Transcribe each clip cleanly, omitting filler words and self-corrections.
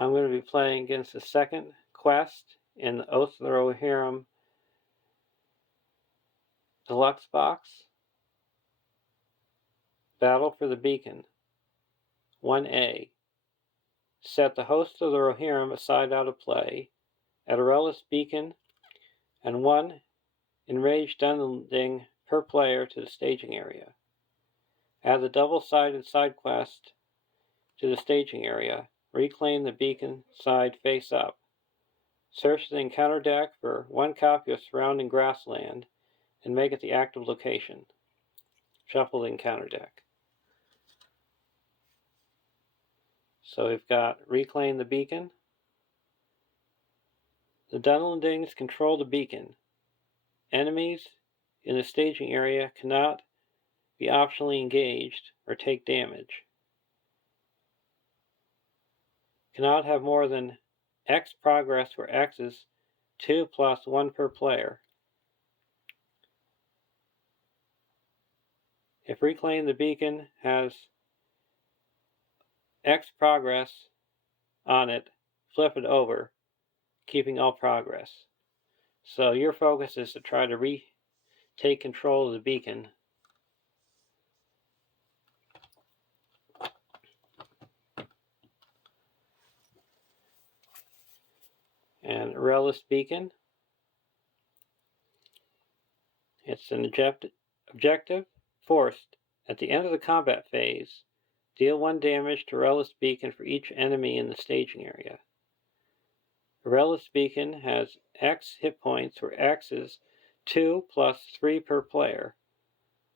I'm going to be playing against the second quest in the Oath of the Rohirrim Deluxe Box. Battle for the Beacon. 1A. Set the host of the Rohirrim aside out of play at Aurelis Beacon and 1 enraged dungeoning per player to the staging area. Add the double-sided side quest to the staging area. Reclaim the beacon side face up. Search the encounter deck for 1 copy of surrounding grassland and make it the active location. Shuffle the encounter deck. So we've got Reclaim the Beacon. The Dunlendings control the beacon. Enemies in the staging area cannot be optionally engaged or take damage. Cannot have more than X progress, where X is 2 plus 1 per player. If Reclaim the Beacon has X progress on it, flip it over, keeping all progress. So your focus is to try to retake control of the beacon. And Aurelis Beacon. It's an objective. Forced. At the end of the combat phase, deal 1 damage to Aurelis Beacon for each enemy in the staging area. Aurelis Beacon has X hit points, where X is 2 plus 3 per player.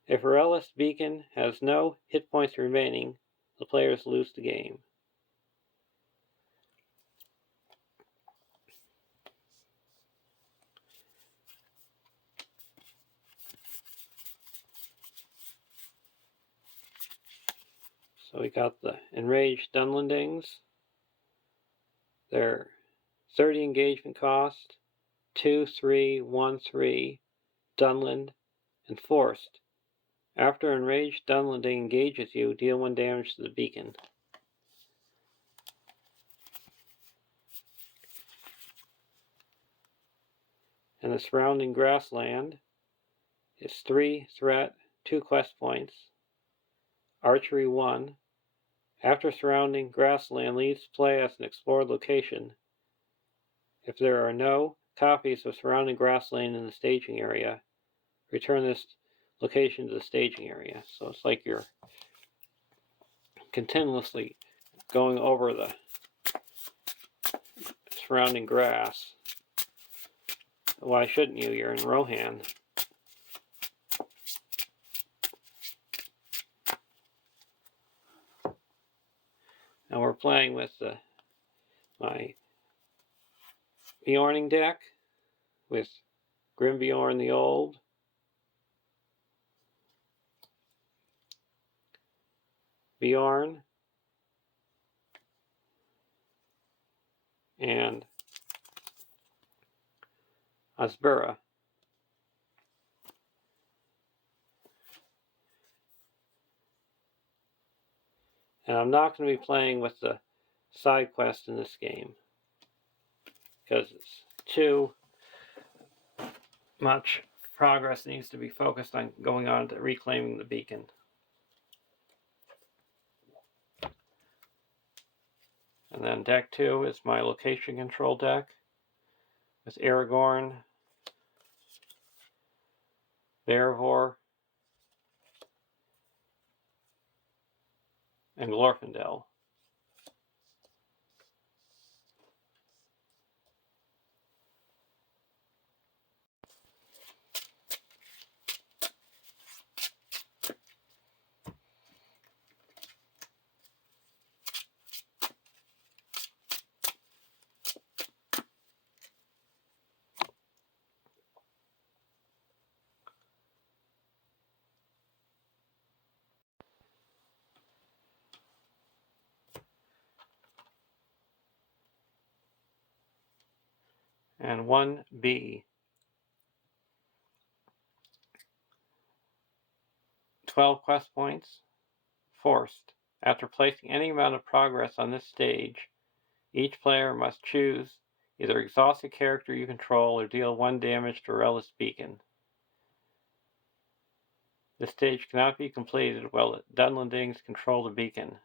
If Aurelis Beacon has no hit points remaining, the players lose the game. So we got the Enraged Dunlendings. They're 30 engagement cost, 2, 3, 1, 3, Dunland, and Forced. After Enraged Dunlending engages you, deal 1 damage to the beacon. And the surrounding grassland is 3 threat, 2 quest points. Archery 1. After surrounding grassland leaves play as an explored location, if there are no copies of surrounding grassland in the staging area, return this location to the staging area. So it's like you're continuously going over the surrounding grass. Why shouldn't you? You're in Rohan. And we're playing with my Bjorning deck with Grimbjorn the Old, Bjorn, and Asbura. And I'm not going to be playing with the side quest in this game, because it's too much progress needs to be focused on going on to reclaiming the beacon. And then deck 2 is my location control deck with Aragorn, Bearvor, and Glorfindel. And 1B. 12 quest points. Forced. After placing any amount of progress on this stage, Each player must choose either exhaust a character you control or deal 1 damage to Aurelius Beacon. This stage cannot be completed while the Dunlendings control the beacon.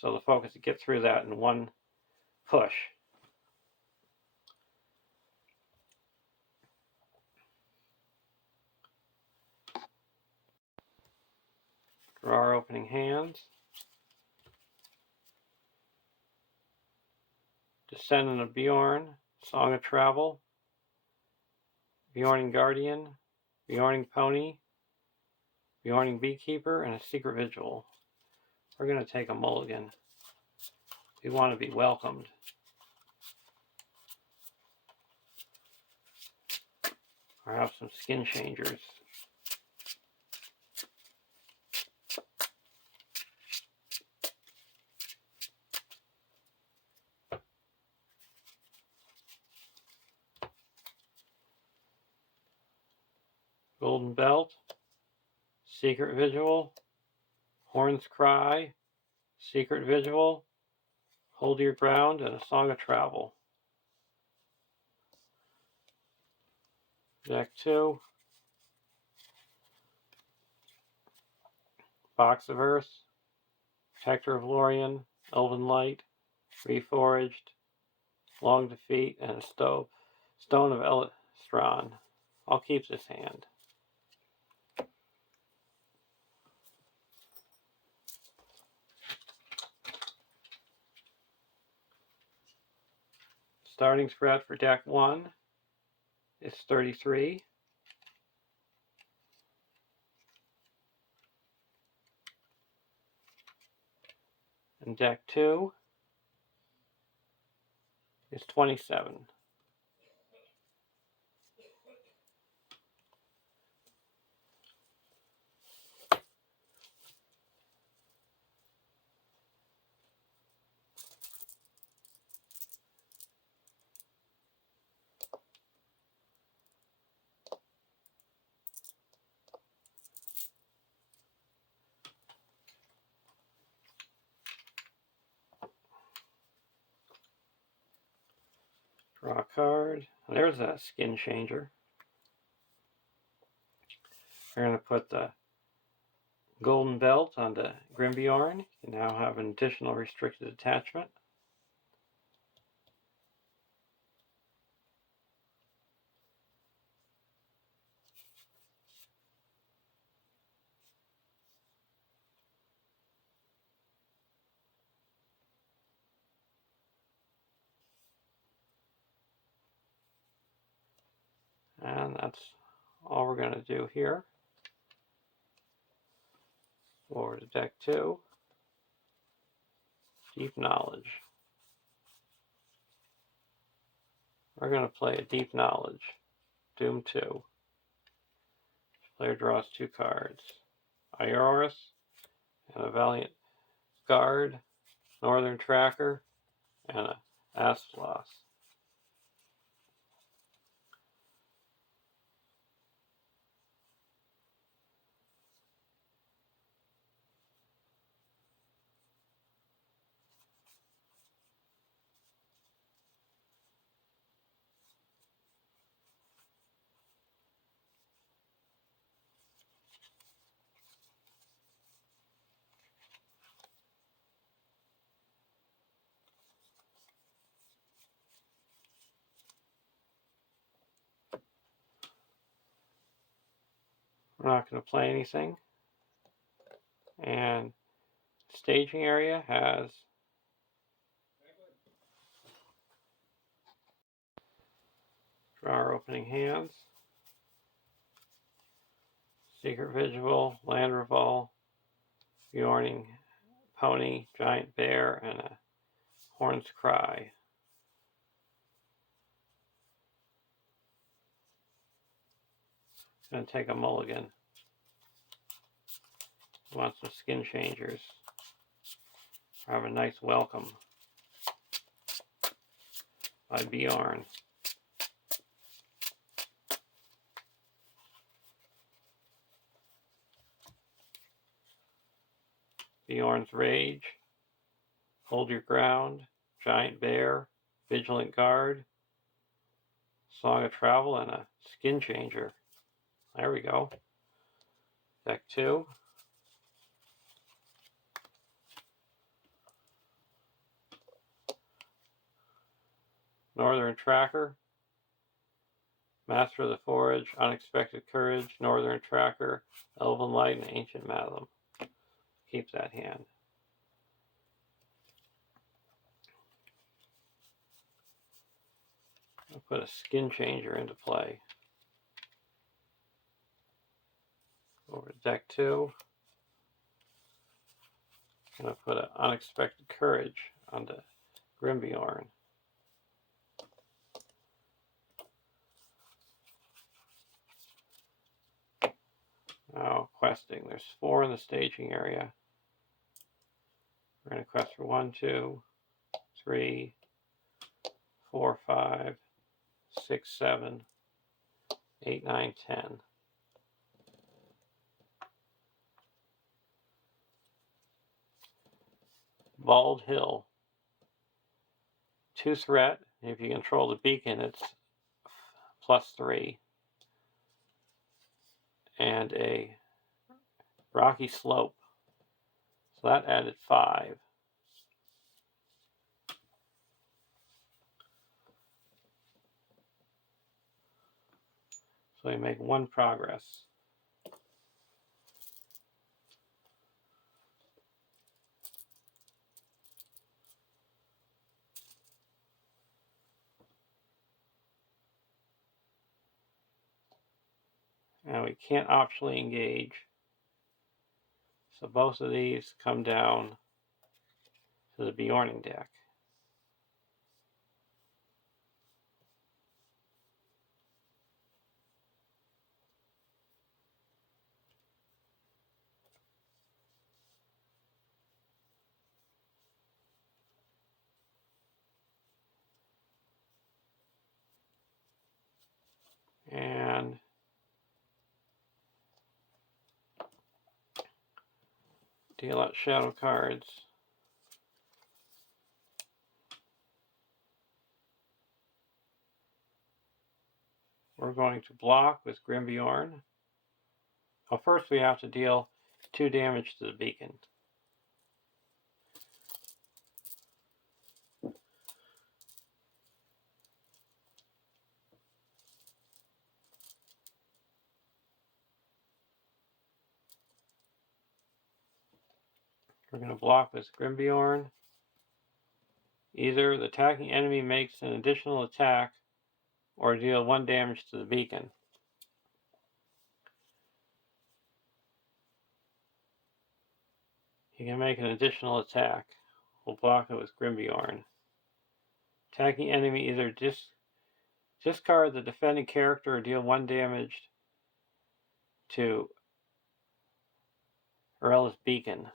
So the focus is to get through that in 1 push. Draw our opening hands. Descendant of Bjorn, Song of Travel, Bjorning Guardian, Bjorning Pony, Bjorning Beekeeper, and a Secret Vigil. We're going to take a mulligan. We want to be welcomed. Or have some skin changers. Golden Belt, Secret Vigil, Horn's Cry, Secret Vigil, Hold Your Ground, and a Song of Travel. Deck 2, Box of Earth, Protector of Lorien, Elven Light, Reforged, Long Defeat, and a Stone of Elistron. I'll keep this hand. Starting spread for deck 1 is 33. And deck 2 is 27. Draw a card. There's a skin changer. We're going to put the Golden Belt onto Grimbjorn. You now have an additional restricted attachment. And that's all we're going to do here. Over to deck 2. Deep Knowledge. We're going to play a Deep Knowledge. Doom 2. Player draws 2 cards. Ioris and a Valiant Guard, Northern Tracker, and a Asplos. We're not going to play anything. And staging area has draw our opening hands, Secret Vigil, Land Revolve, Bjorning Pony, Giant Bear, and a Horn's Cry. Going to take a mulligan. Want some skin changers. Have a nice welcome by Bjorn. Bjorn's Rage, Hold Your Ground, Giant Bear, Vigilant Guard, Song of Travel, and a Skin Changer. There we go. Deck 2. Northern Tracker, Master of the Forage, Unexpected Courage, Northern Tracker, Elven Light, and Ancient Madam. Keep that hand. I'll put a Skin Changer into play. Over to deck 2. I'm going to put an Unexpected Courage onto Grimbjorn. Now questing. There's 4 in the staging area. We're going to quest for 1, 2, 3, 4, 5, 6, 7, 8, 9, 10. Bald Hill. 2 threat. If you control the beacon, it's +3. And a Rocky Slope. So that added 5. So we make 1 progress. Now we can't optionally engage. So both of these come down to the Bjorning deck. And deal out shadow cards. We're going to block with Grimbjorn. Well, first we have to deal 2 damage to the beacon. We're going to block with Grimbjorn. Either the attacking enemy makes an additional attack or deal 1 damage to the beacon. He can make an additional attack. We'll block it with Grimbjorn. Attacking enemy either discard the defending character or deal 1 damage to Aurelis Beacon.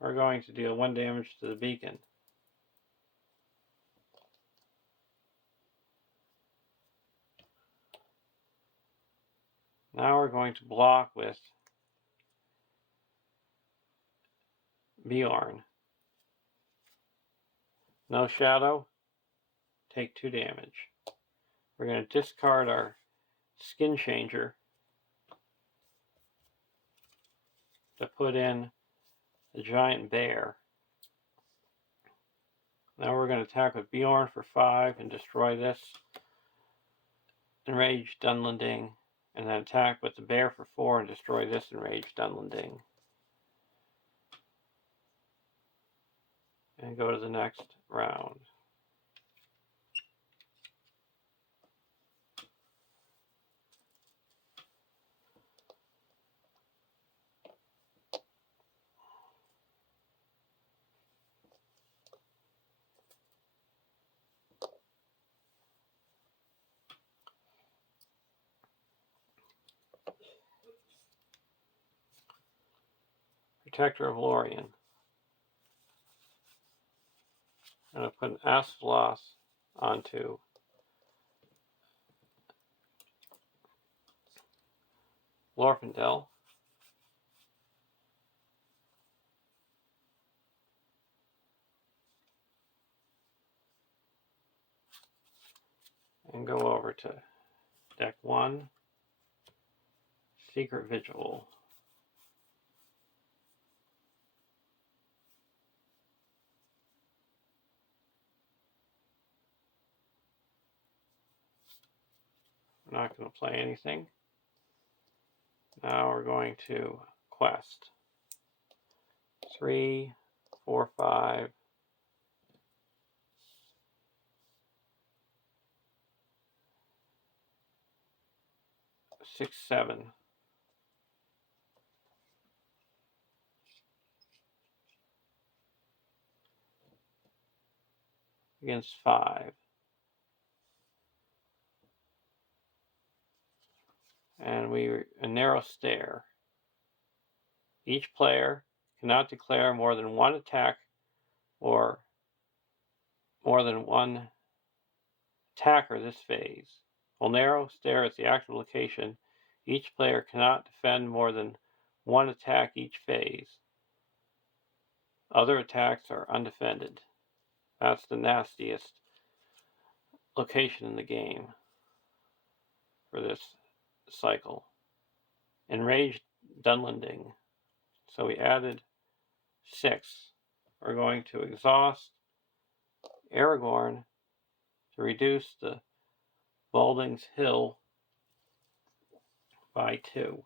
We're going to deal 1 damage to the beacon. Now we're going to block with Bjorn. No shadow, take 2 damage. We're going to discard our Skin Changer to put in the Giant Bear. Now we're going to attack with Bjorn for 5 and destroy this Enraged Dunlending, and then attack with the Bear for 4 and destroy this Enraged Dunlending. And go to the next round. Protector of Lorien. I'm going to put an Asphalos onto Glorfindel. and go over to deck 1, Secret Vigil. We're not going to play anything. Now we're going to quest. 3, 4, 5, 6, 7. Against 5. And a narrow stare. Each player cannot declare more than one attack or more than one attacker this phase. While narrow stare is the active location, each player cannot defend more than one attack each phase. Other attacks are undefended. That's the nastiest location in the game for this cycle. Enraged Dunlending. So we added 6. We're going to exhaust Aragorn to reduce the Balding's Hill by 2.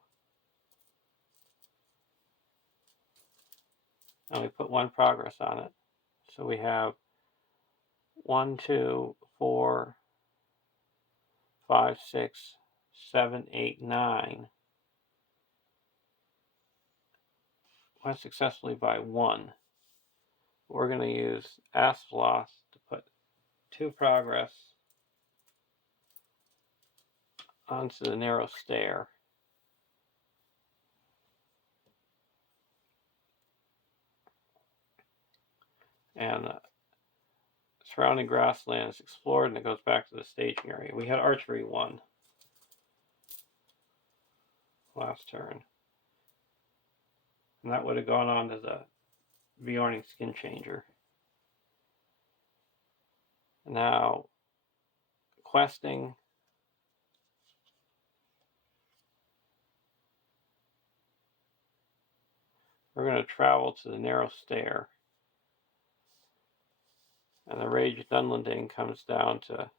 And we put 1 progress on it. So we have 1, 2, 4, 5, 6, 7, 8, 9. Went successfully by 1. We're going to use Asploth to put 2 progress onto the narrow stair. And surrounding grassland is explored, and it goes back to the staging area. We had archery 1 last turn. And that would have gone on to the Bjorning Skin Changer. Now, questing. We're going to travel to the narrow stair. And the Rage Dunlending comes down to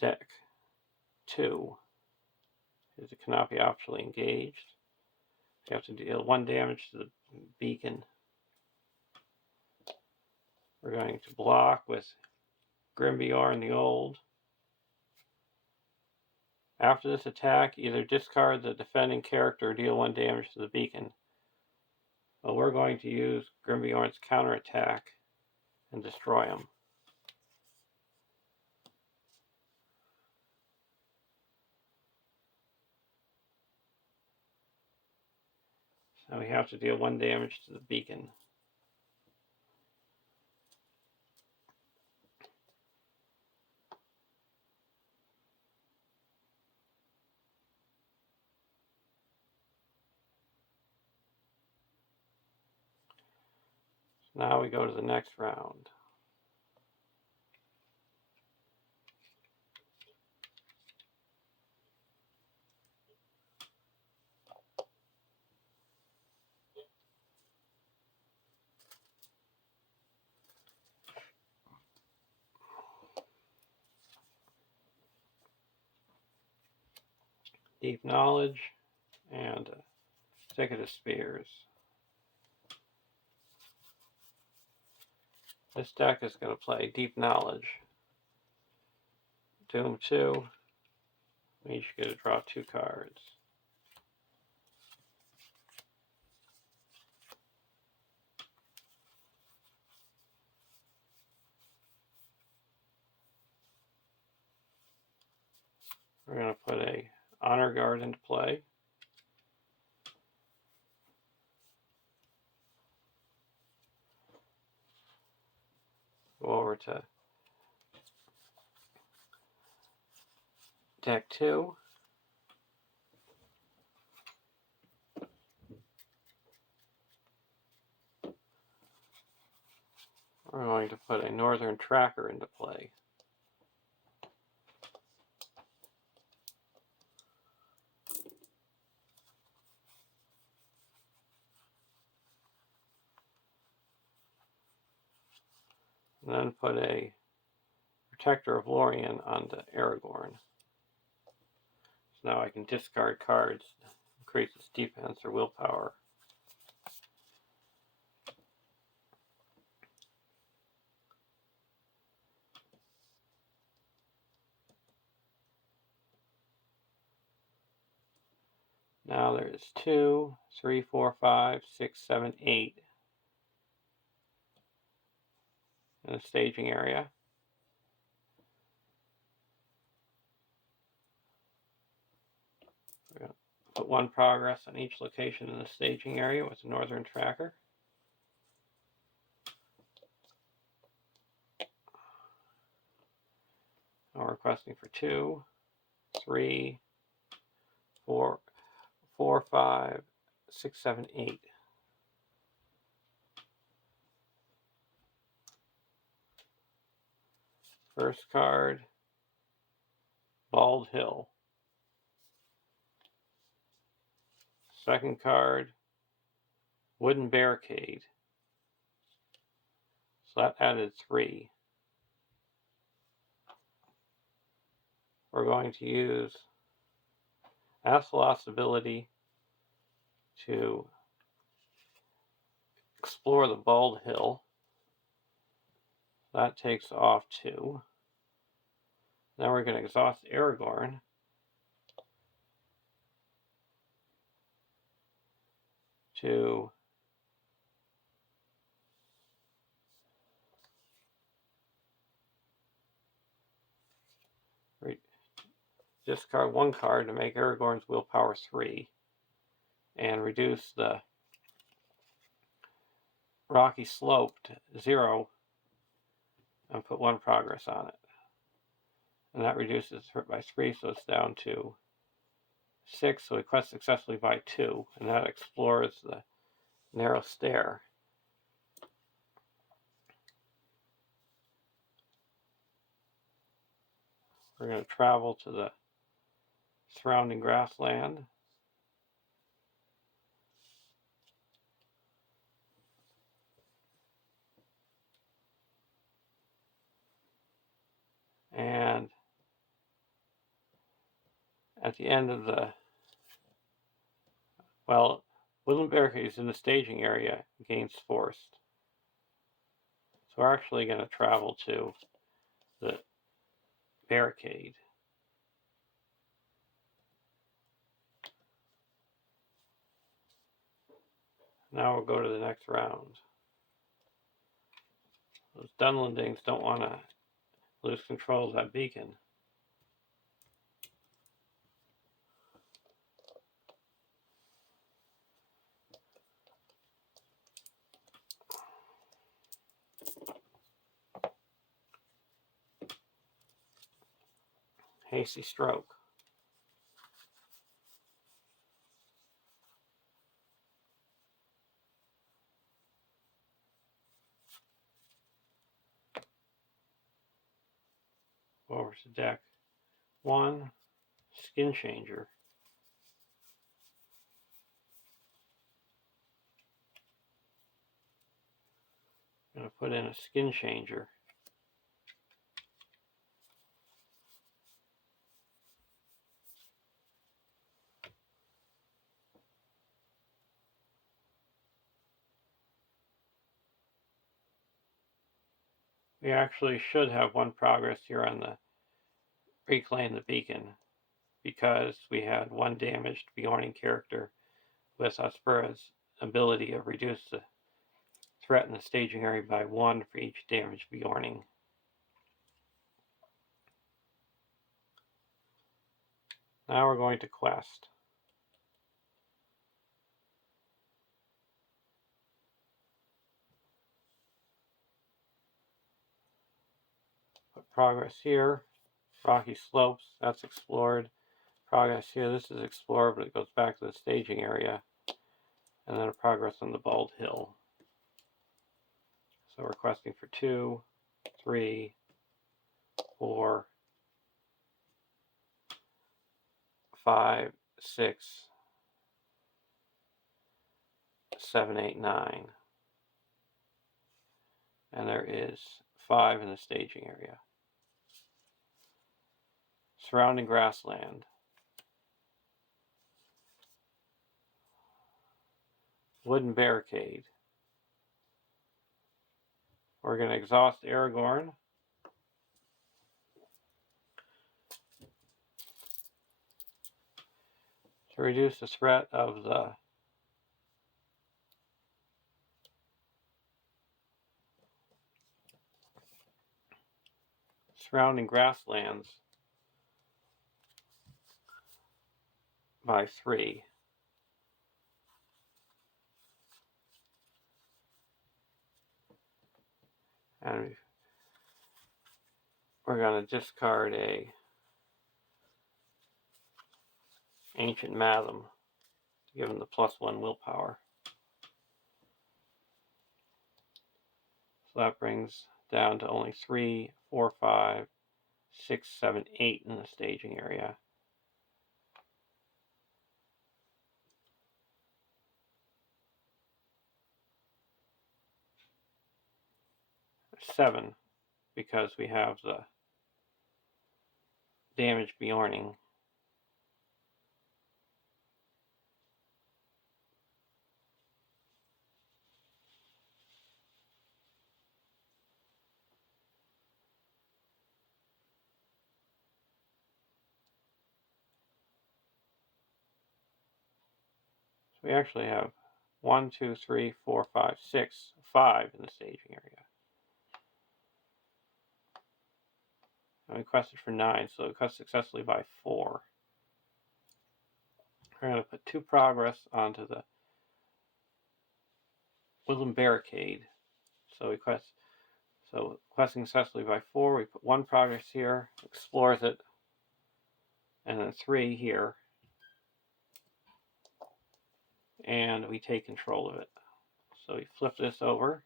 deck 2. It cannot be optionally engaged. You have to deal 1 damage to the beacon. We're going to block with Grimbeorn the Old. After this attack, either discard the defending character or deal 1 damage to the beacon. Well, we're going to use Grimbeorn's counterattack and destroy him. So we have to deal 1 damage to the beacon. Now we go to the next round. Deep Knowledge and Thicket of Spears. This deck is going to play Deep Knowledge. Doom 2. We each get to draw 2 cards. We're going to put a Honor Guard into play. Go over to deck 2. we're going to put a northern tracker into play. And then put a Protector of Lorien onto Aragorn. So now I can discard cards, increase its defense or willpower. Now there's 2, 3, 4, 5, 6, 7, 8 in the staging area. We're going to put 1 progress on each location in the staging area with the northern tracker. I'm requesting for 2, 3, 4, 5, 6, 7, 8. First card, Bald Hill. Second card, Wooden Barricade. So that added 3. We're going to use Aslot's ability to explore the Bald Hill. That takes off 2. Now we're going to exhaust Aragorn. To discard 1 card to make Aragorn's willpower 3 and reduce the rocky slope to 0 and put 1 progress on it. And that reduces it by 3, so it's down to 6. So we quest successfully by 2, and that explores the narrow stair. We're going to travel to the surrounding grassland. And at the end of the, Woodland Barricade is in the staging area against Forest. So we're actually going to travel to the barricade. Now we'll go to the next round. Those Dunlendings don't want to lose control of that beacon. Hasty Stroke. Over to deck 1, Skin Changer. I'm going to put in a Skin Changer. We actually should have 1 progress here on the Reclaim the Beacon, because we had 1 damaged Bjorning character with Aspera's ability to reduce the threat in the staging area by 1 for each damaged Bjorning. Now we're going to quest. Put progress here. Rocky Slopes, that's explored. Progress here, this is explored, but it goes back to the staging area. And then a progress on the Bald Hill. So we're requesting for 2, 3, 4, 5, 6, 7, 8, 9. And there is 5 in the staging area. Surrounding grassland. Wooden barricade. We're going to exhaust Aragorn. To reduce the threat of the surrounding grasslands by 3. And we're going to discard a Ancient Matham, given the +1 willpower. So that brings down to only 3, 4, 5, 6, 7, 8 in the staging area. 7, because we have the damage Bjorning. So we actually have 1, 2, 3, 4, 5, 6, 5 in the staging area. And we requested for 9, so it cut successfully by 4. We're going to put 2 progress onto the woodland barricade. So requesting successfully by 4, we put 1 progress here, explores it, and then 3 here, and we take control of it. So we flip this over.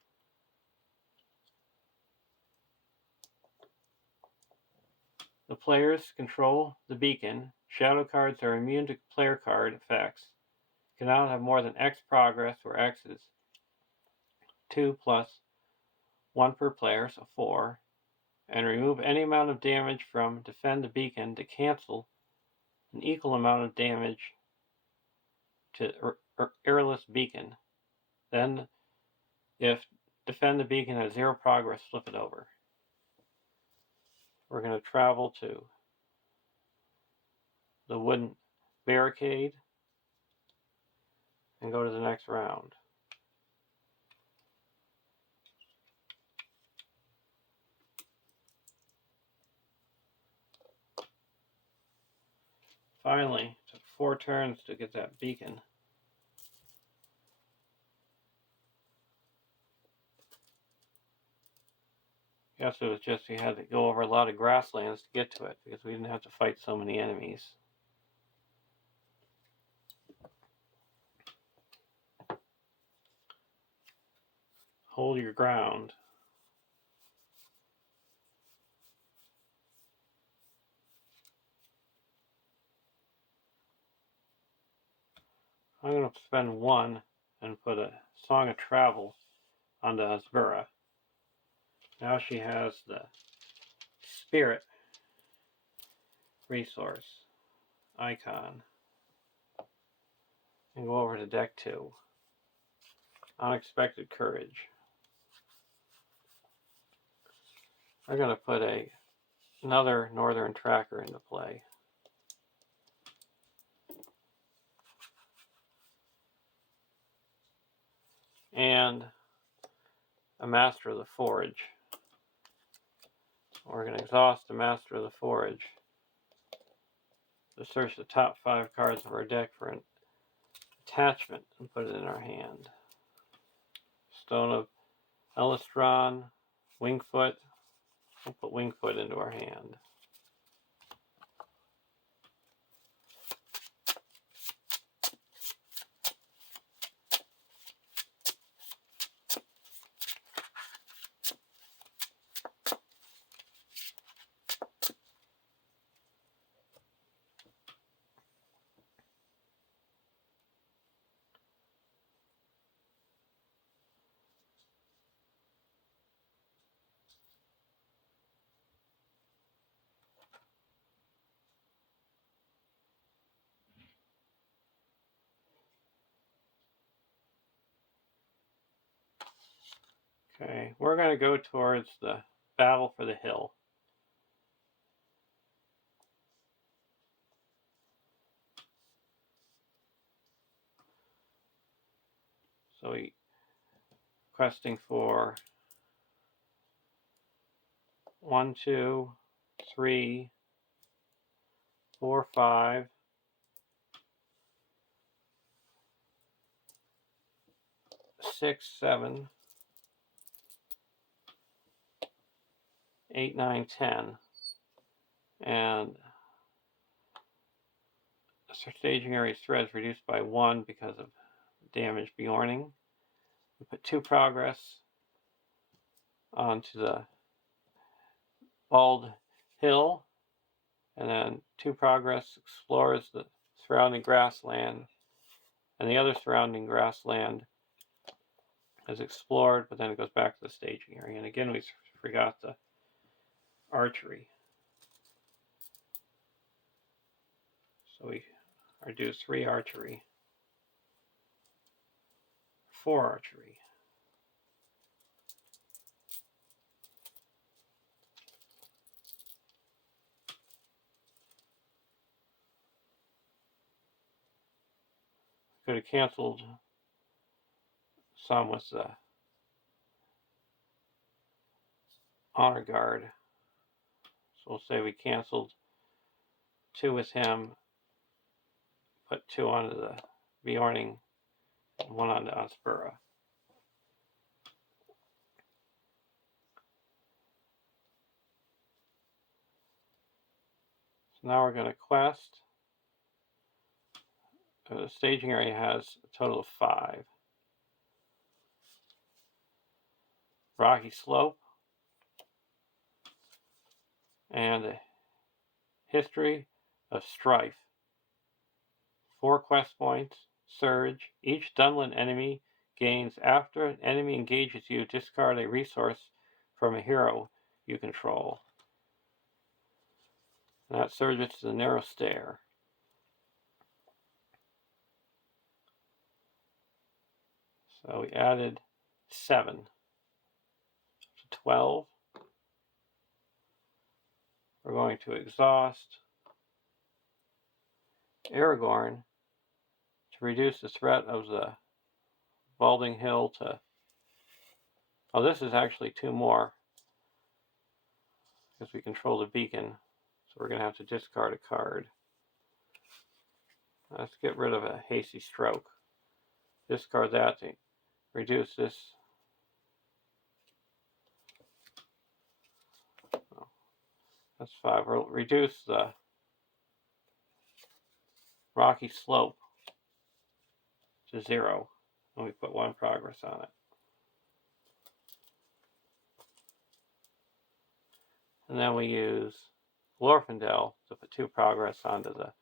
The players control the beacon. Shadow cards are immune to player card effects. Cannot have more than X progress, where X is 2 plus 1 per player, so 4. And remove any amount of damage from defend the beacon to cancel an equal amount of damage to airless beacon. Then, if defend the beacon has 0 progress, flip it over. We're going to travel to the wooden barricade and go to the next round. Finally, it took 4 turns to get that beacon. Yes, it was just we had to go over a lot of grasslands to get to it because we didn't have to fight so many enemies. Hold your ground. I'm going to spend 1 and put a Song of Travel onto Hasbura. Now she has the Spirit resource icon. And go over to deck 2. Unexpected Courage. I'm going to put another Northern Tracker into play. And a Master of the Forge. We're going to exhaust the Master of the Forge to search the top 5 cards of our deck for an attachment and put it in our hand. Stone of Elistron, Wingfoot. We'll put Wingfoot into our hand. Okay, we're going to go towards the battle for the hill. So we requesting for 1, 2, 3, 4, 5, 6, 7, 8, 9, 10. And the staging area threads reduced by 1 because of damage bjorning. We put 2 progress onto the bald hill, and then 2 progress explores the surrounding grassland, and the other surrounding grassland is explored, but then it goes back to the staging area. And again, we forgot the archery. So we do 3 archery, 4 archery. Could have canceled some with the honor guard. So we'll say we canceled 2 with him, put 2 onto the bjorning, and 1 onto Aspera. So now we're going to quest. The staging area has a total of 5. Rocky Slope, and a history of strife. 4 quest points, surge. Each Dunlin enemy gains after an enemy engages you, discard a resource from a hero you control. And that surges to the narrow stair. So we added 7 to 12. We're going to exhaust Aragorn to reduce the threat of the Balding Hill to... Oh, this is actually 2 more, because we control the beacon. So we're going to have to discard a card. Let's get rid of a hasty stroke. Discard that to reduce this. Oh, that's 5. We'll reduce the Rocky Slope to 0. And we put 1 progress on it. And then we use Glorfindel to put 2 progress onto the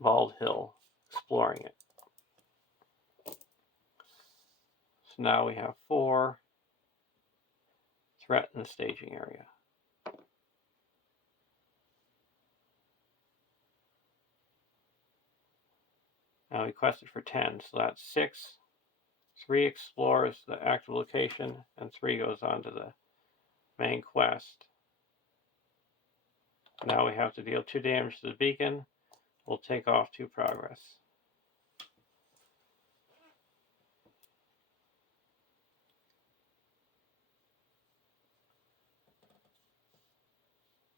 Bald Hill, exploring it. So now we have 4 threat in the staging area. Now we quested for 10, so that's 6. 3 explores the active location, and 3 goes on to the main quest. Now we have to deal 2 damage to the beacon. We'll take off 2 progress.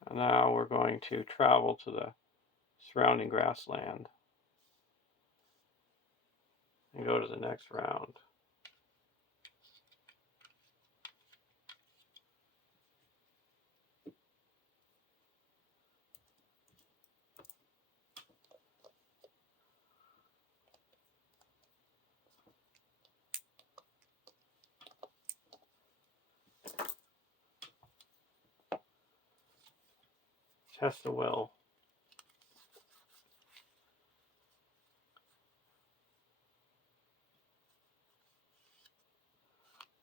And now we're going to travel to the surrounding grassland and go to the next round. Test the will.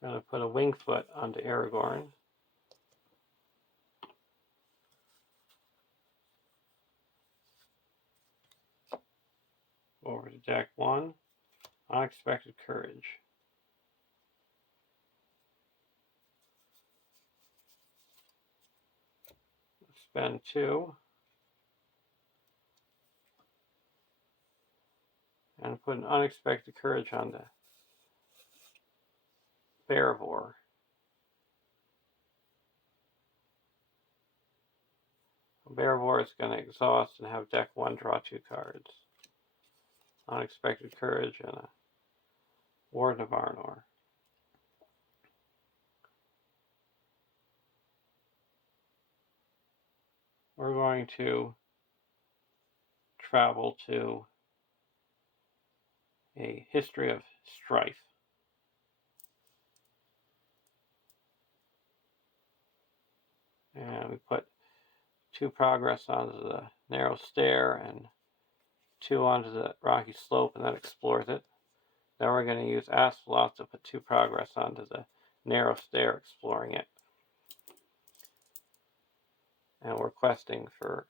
I'm going to put a Wingfoot onto Aragorn. Over to deck 1. Unexpected Courage. spend 2 and put an unexpected courage on the Bearvor. Bearvor is going to exhaust and have deck 1, draw 2 cards. Unexpected courage and a Warden of Arnor. We're going to travel to a history of strife. And we put 2 progress onto the narrow stair and 2 onto the rocky slope, and that explores it. Then we're going to use Asphalot to put 2 progress onto the narrow stair, exploring it. And we're questing for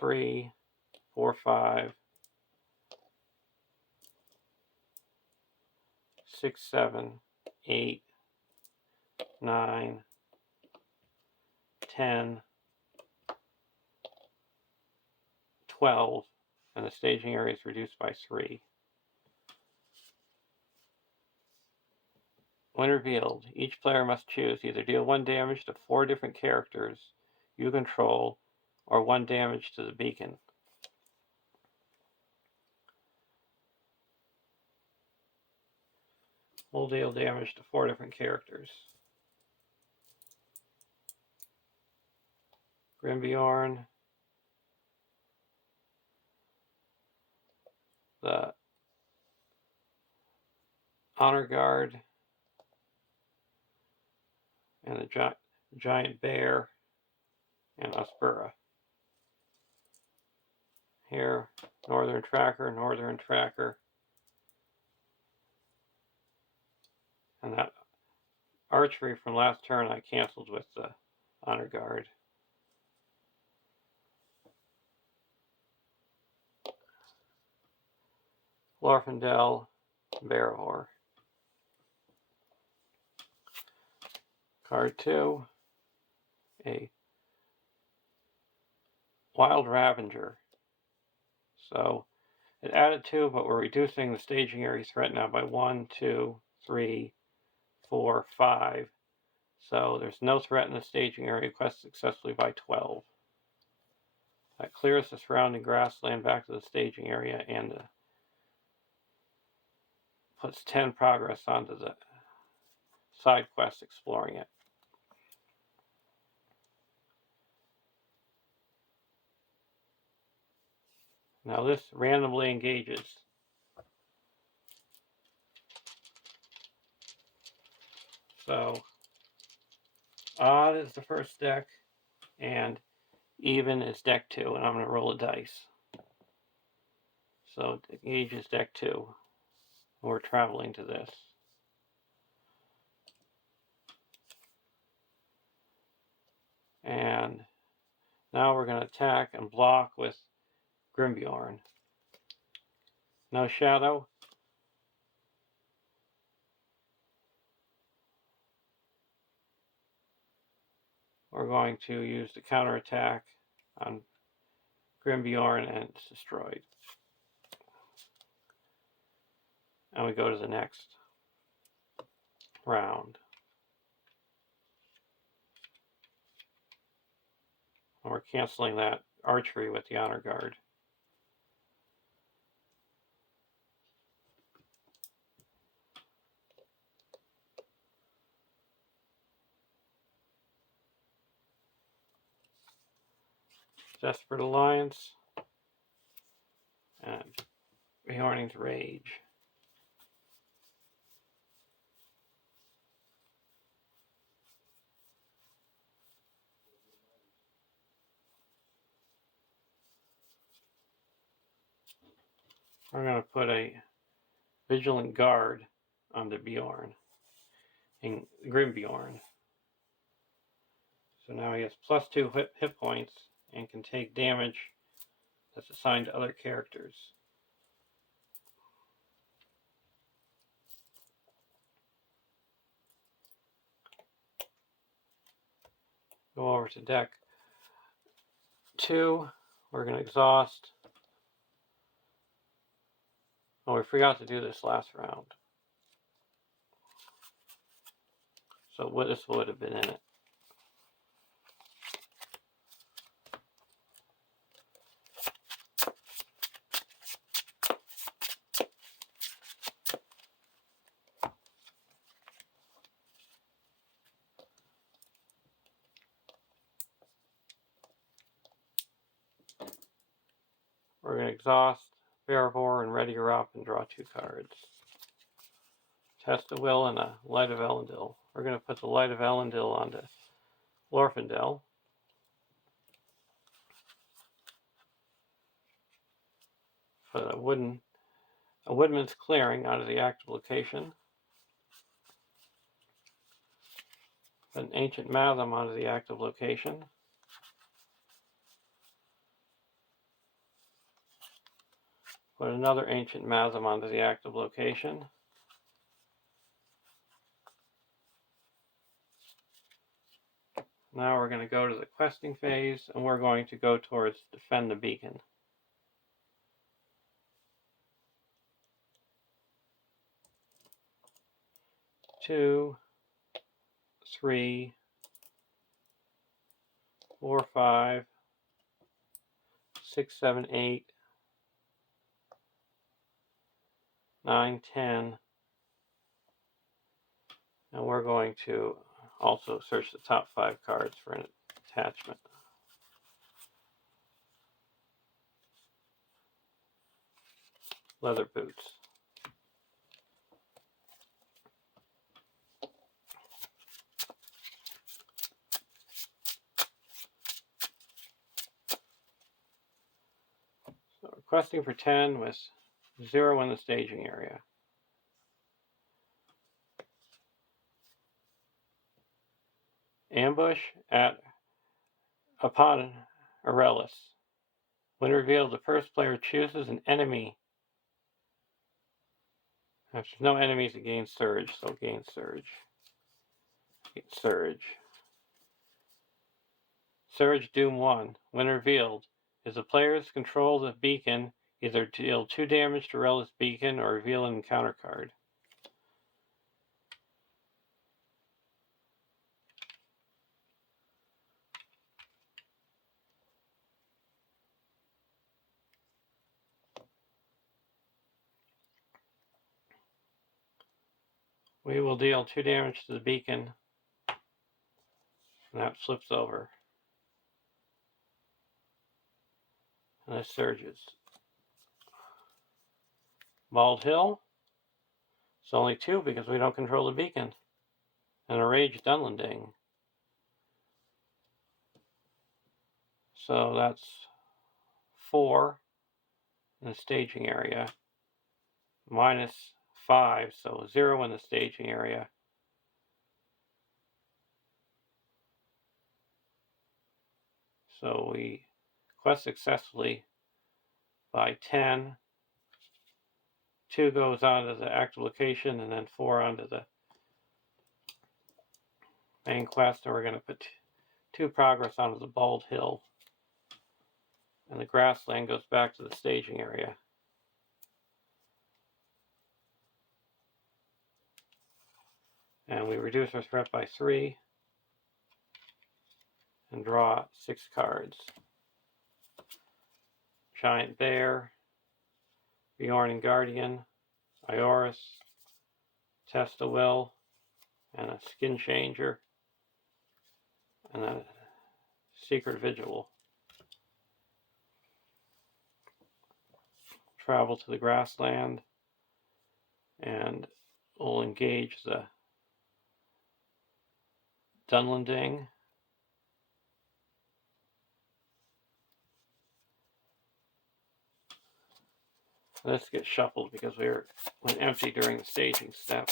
3, 4, 5, 6, 7, 8, 9, 10, 12, and the staging area is reduced by 3. When revealed, each player must choose either deal 1 damage to 4 different characters you control, or 1 damage to the beacon. We'll deal damage to 4 different characters. Grimbjorn, the Honor Guard, and the Giant Bear, and Aspera. Here, Northern Tracker, and that archery from last turn I canceled with the Honor Guard. Glorfindel, Bearvor. Card 2, a Wild Ravager. So it added 2, but we're reducing the staging area threat now by 1, 2, 3, 4, 5. So there's no threat in the staging area. Quest successfully by 12. That clears the surrounding grassland back to the staging area and puts 10 progress onto the side quest exploring it. Now this randomly engages. So odd is the first deck, and even is deck 2, and I'm going to roll a dice. So it engages deck 2. We're traveling to this. And now we're going to attack and block with Grimbjorn. No shadow. We're going to use the counterattack on Grimbjorn, and it's destroyed. And we go to the next round. And we're canceling that archery with the Honor Guard. Desperate Alliance, and Bjorning's Rage. We're going to put a Vigilant Guard on the Bjorn, in Grimbjorn. So now he has +2 hit points and can take damage that's assigned to other characters. Go over to deck 2, we're going to exhaust. Oh, we forgot to do this last round. So this would have been in it. We're going to exhaust, bear whore, and ready her up and draw 2 cards. Test of Will and a Light of Elendil. We're going to put the Light of Elendil onto Glorfindel. Put a Woodman's Clearing onto the active location. Put an Ancient Mathem onto the active location. Put another Ancient Mathem onto the active location. Now we're going to go to the questing phase, and we're going to go towards Defend the Beacon. 2, 3, 4, 5, 6, 7, 8, 9, 10. And we're going to also search the top 5 cards for an attachment. Leather boots. So requesting for 10 with 0 in the staging area. Ambush upon Aurelis. When revealed, the first player chooses an enemy. If there's no enemies, it gains Surge, so gain Surge. Surge. Surge Doom 1. When revealed, if the players control the beacon, either deal 2 damage to Aurelis beacon or reveal an encounter card. We will deal 2 damage to the beacon, and that flips over. And it surges. Bald Hill. It's only 2 because we don't control the beacon. And a Rage Dunlending. So that's 4 in the staging area. Minus 5, so 0 in the staging area. So we quest successfully by 10. 2 goes onto the active location, and then 4 onto the main quest, and we're going to put 2 progress onto the Bald Hill. And the grassland goes back to the staging area. And we reduce our threat by 3 and draw 6 cards. Giant Bear, Bjorn and Guardian, Ioris, Test of Will, and a Skin Changer, and a Secret Vigil. Travel to the grassland, and we'll engage the Dunlending. This gets shuffled because we went empty during the staging step.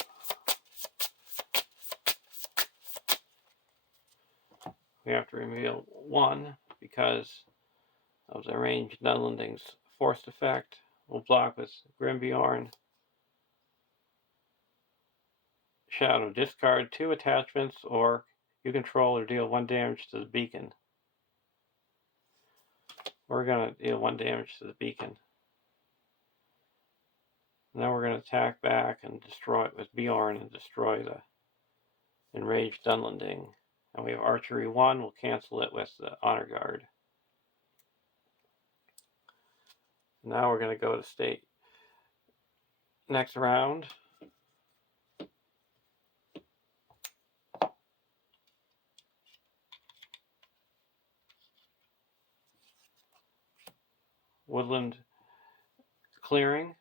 We have to reveal 1 because of the ranged Dunlending's forced effect. We'll block with Grimbjorn. Shadow. Discard 2 attachments, or you control or deal 1 damage to the beacon. We're going to deal 1 damage to the beacon. Now we're going to attack back and destroy it with Bjorn and destroy the enraged Dunlending. And we have archery 1. We'll cancel it with the honor guard. Now we're going to go to state. Next round. Woodland clearing.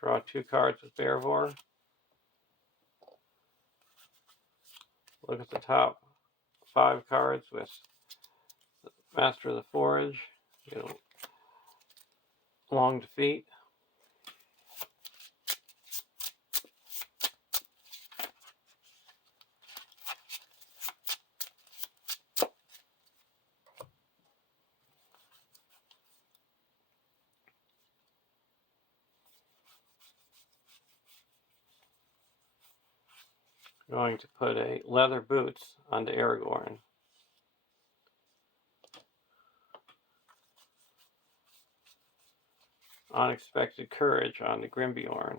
Draw 2 cards with Bearvor. Look at the top 5 cards with Master of the Forge. Get a long defeat. Going to put a leather boots onto Aragorn. Unexpected courage onto Grimbeorn.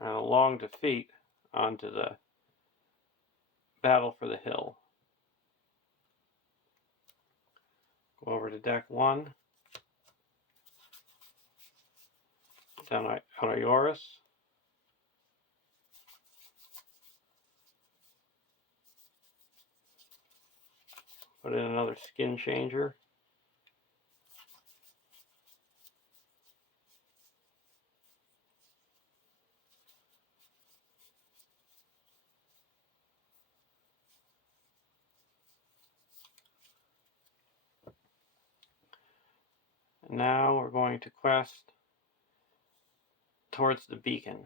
And a long defeat onto the Battle for the Hill. Go over to deck 1. Down on Ioris. Put in another skin changer. And now we're going to quest towards the beacon.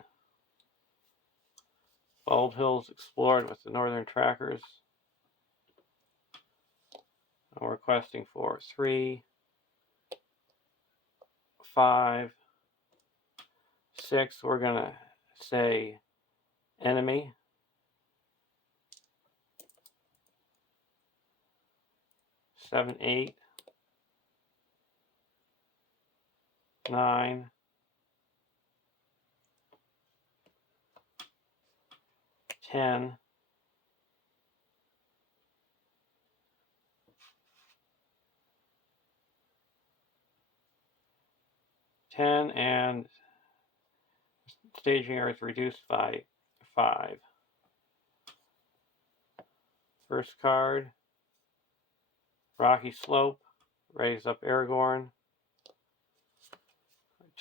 Bald Hills explored with the northern trackers. And we're questing for 3, 5, 6. We're going to say enemy. 7, 8, 9, 10, 10, and staging area is reduced by 5. First card, Rocky Slope, raise up Aragorn.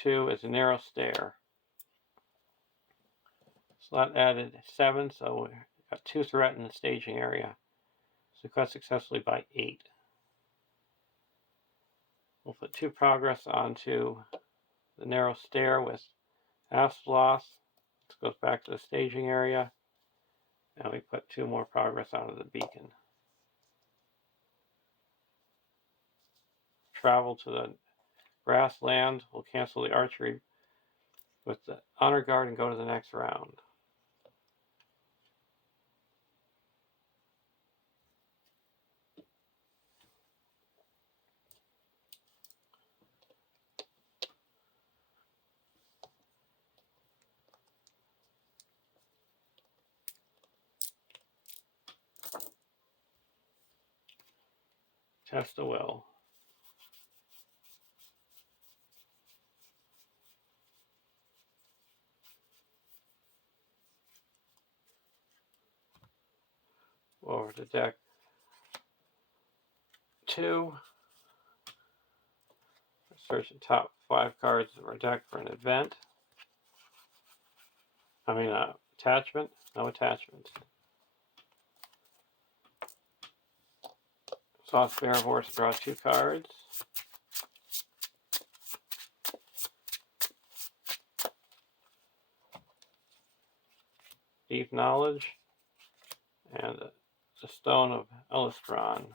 2 is a narrow stair. So that added 7, so we got 2 threat in the staging area. So cut successfully by 8. We'll put 2 progress onto the narrow stair with Asploth. This goes back to the staging area. And we put 2 more progress onto the beacon. Travel to the grassland. We'll cancel the archery with the honor guard and go to the next round. Test the will. Over to deck 2. Search the top 5 cards of our deck for an event. Attachment. No attachment. Toss Bear Horse, draw 2 cards. Deep Knowledge, and the Stone of Elistron.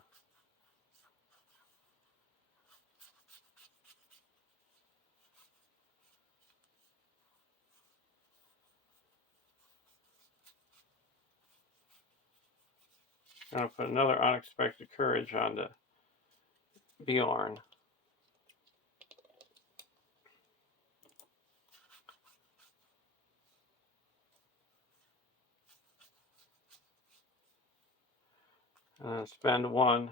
I'm going to put another Unexpected Courage onto Bjorn. And then spend 1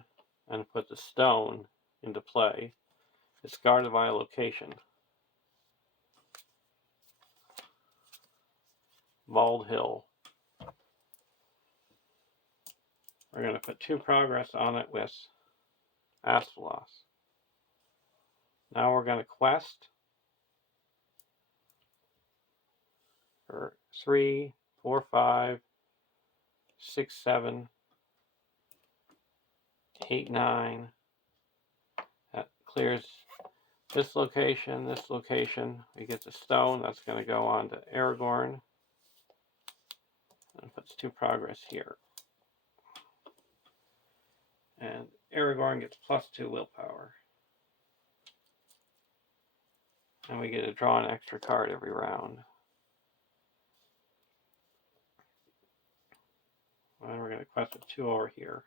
and put the stone into play. Discard a via location. Bald Hill. We're going to put 2 progress on it with Asphalos. Now we're going to quest for 3, 4, 5, 6, 7, 8, 9. That clears this location, this location. We get the stone. That's going to go on to Aragorn. And puts 2 progress here. And Aragorn gets +2 willpower. And we get to draw an extra card every round. And we're going to quest with 2 over here.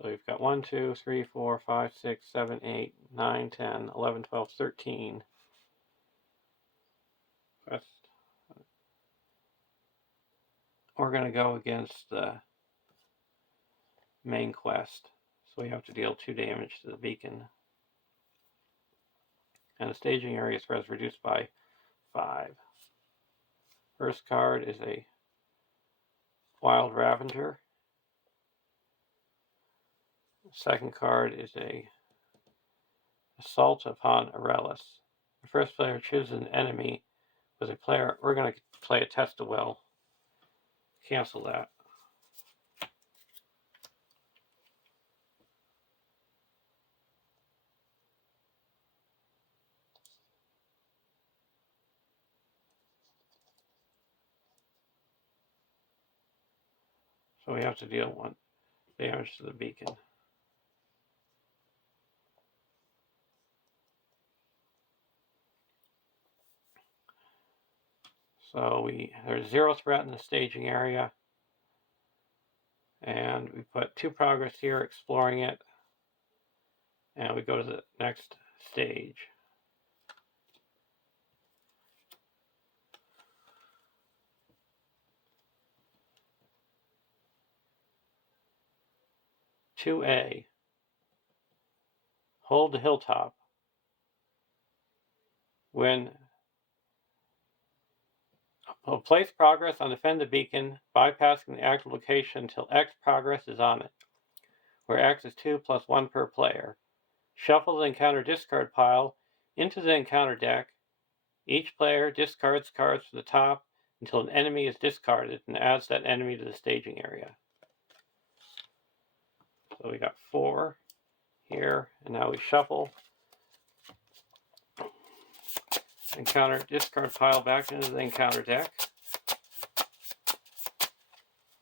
So we've got 1, 2, 3, 4, 5, 6, 7, 8, 9, 10, 11, 12, 13. Quest. We're going to go against the main quest. So we have to deal 2 damage to the beacon. And the staging area is reduced by 5. First card is a Wild Ravenger. Second card is a Assault upon Arelis. The first player chooses an enemy with a player. We're going to play a Test of Will. Cancel that. So we have to deal 1 damage to the beacon. So there's 0 threat in the staging area. And we put 2 progress here, exploring it. And we go to the next stage. (2A). Hold the hilltop. When place progress on defend the beacon, bypassing the active location until X progress is on it, where X is 2 + 1 per player. Shuffle the encounter discard pile into the encounter deck. Each player discards cards from the top until an enemy is discarded and adds that enemy to the staging area. So we got 4 here, and now we shuffle. Encounter discard pile back into the encounter deck.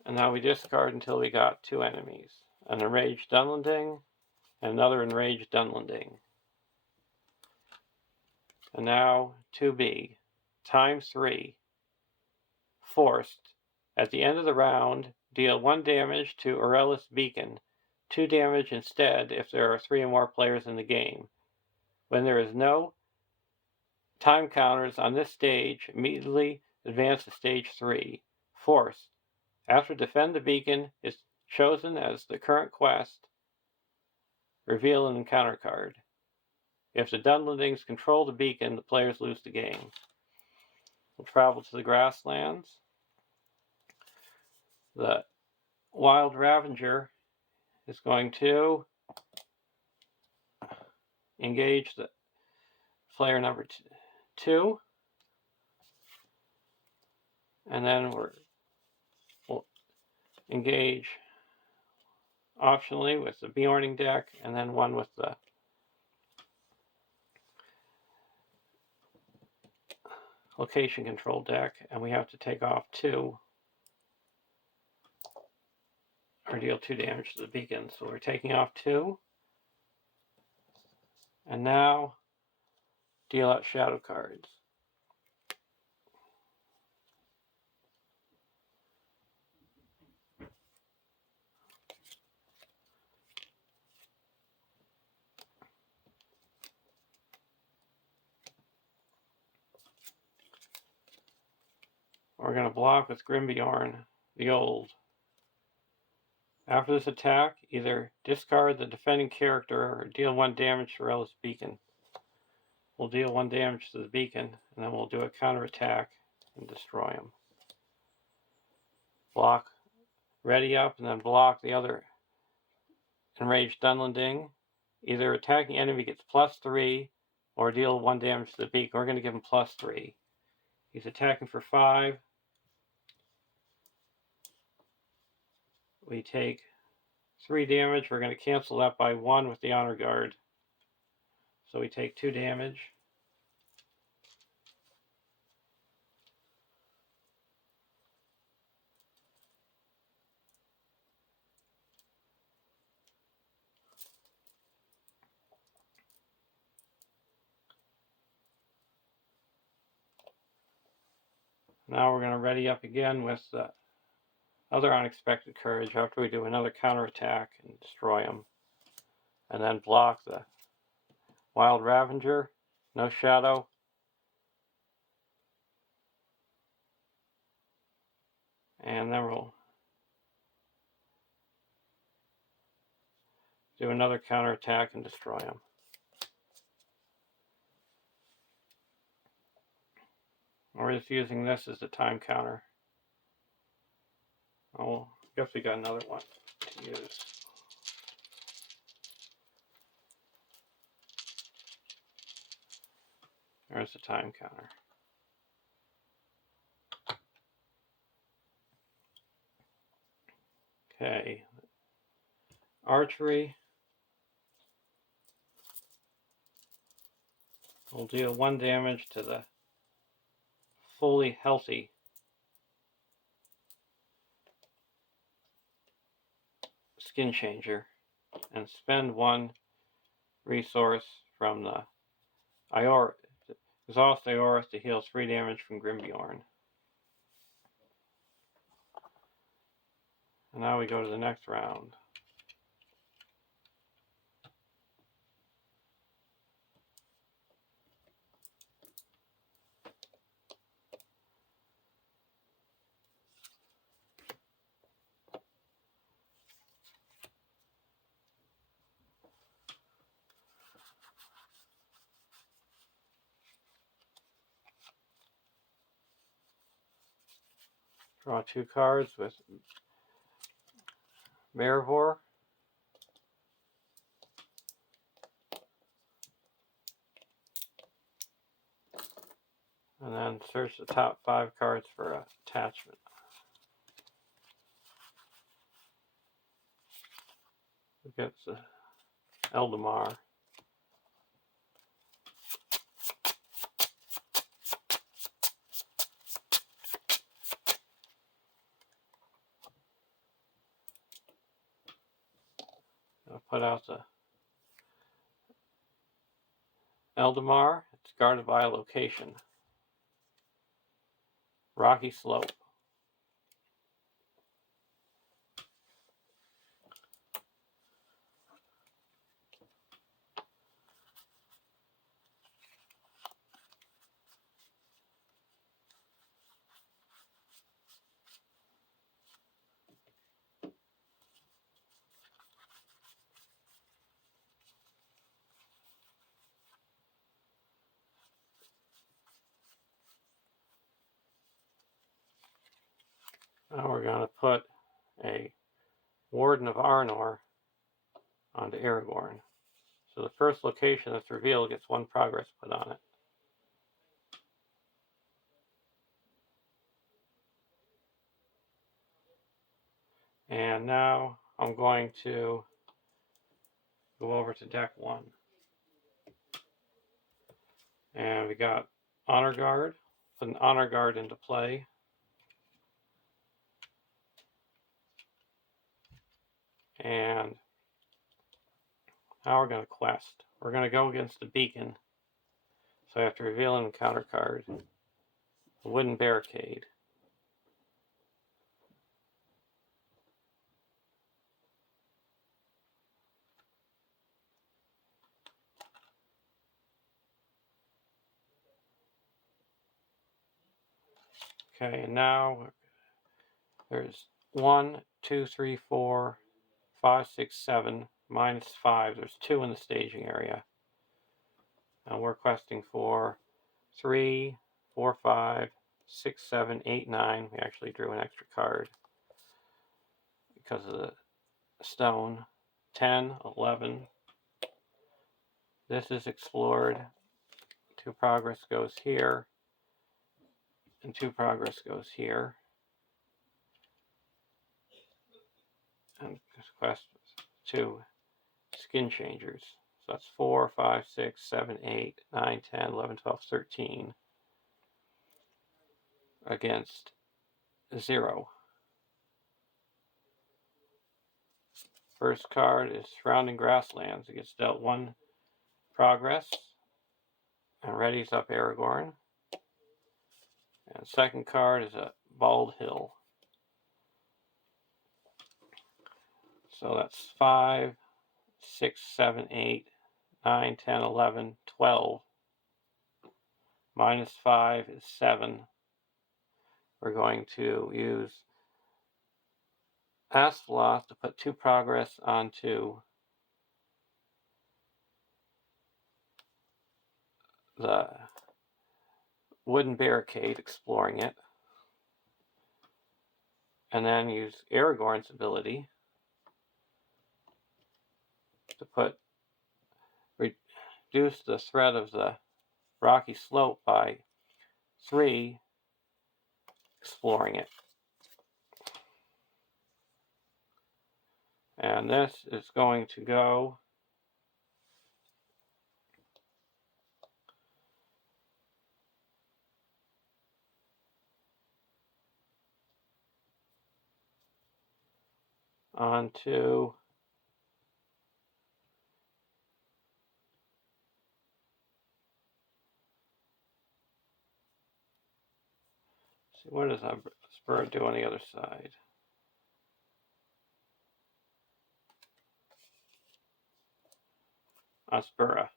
And now we discard until we got 2 enemies. An Enraged Dunlending and another Enraged Dunlending. And now 2B. ×3. Forced. At the end of the round, deal 1 damage to Arelis Beacon, 2 damage instead if there are 3 or more players in the game. When there is no time counters on this stage, immediately advance to stage 3. Forced. After Defend the Beacon is chosen as the current quest, reveal an encounter card. If the Dunlendings control the beacon, the players lose the game. We'll travel to the grasslands. The Wild Ravenger is going to engage the player number 2, and then we'll engage optionally with the Bjorning deck, and then one with the location control deck, and we have to take off 2 or deal 2 damage to the beacon. So we're taking off 2, and now deal out shadow cards. We're going to block with Grimbjorn, the old. After this attack, either discard the defending character or deal 1 damage to Reli's beacon. We'll deal 1 damage to the beacon, and then we'll do a counterattack and destroy him. Block, ready up, and then block the other enraged Dunlending. Either attacking enemy gets +3 or deal 1 damage to the beacon. We're going to give him +3. He's attacking for 5. We take 3 damage. We're going to cancel that by 1 with the Honor Guard. So we take 2 damage. Now we're going to ready up again with the other Unexpected Courage after we do another counterattack and destroy him. And then block the Wild Ravager, no shadow. And then we'll do another counterattack and destroy him. We're just using this as the time counter. Oh, I guess we got another one to use. There's the time counter. Okay. Archery. We'll deal 1 damage to the fully healthy Skin Changer and spend 1 resource from the exhaust Ioris to heal 3 damage from Grimbjorn. And now we go to the next round. Draw 2 cards with Marivor. And then search the top 5 cards for attachment. We get the Eldamar. I'll put out the Eldamar. It's guarded by a location. Rocky Slope. Now we're going to put a Warden of Arnor onto Aragorn. So the first location that's revealed gets 1 progress put on it. And now I'm going to go over to deck 1. And we got Honor Guard. Put an Honor Guard into play. And now we're going to quest. We're going to go against the beacon. So I have to reveal an encounter card. A wooden barricade. Okay, and now there's 1, 2, 3, 4, 5, 6, 7, -5. There's 2 in the staging area. And we're questing for 3, 4, 5, 6, 7, 8, 9. We actually drew an extra card because of the stone. 10, 11. This is explored. 2 progress goes here. And 2 progress goes here. And quest 2 skin changers. So that's 4, 5, 6, 7, 8, 9, 10, 11, 12, 13 against 0. First card is Surrounding Grasslands. It gets dealt 1 progress and readies up Aragorn. And second card is a Bald Hill. So that's 5, 6, 7, 8, 9, 10, 11, 12. -5 is 7. We're going to use Asphaloth to put 2 progress onto the wooden barricade, exploring it. And then use Aragorn's ability to reduce the threat of the rocky slope by 3, exploring it. And this is going to go onto see, what does that bird do on the other side? Aspera.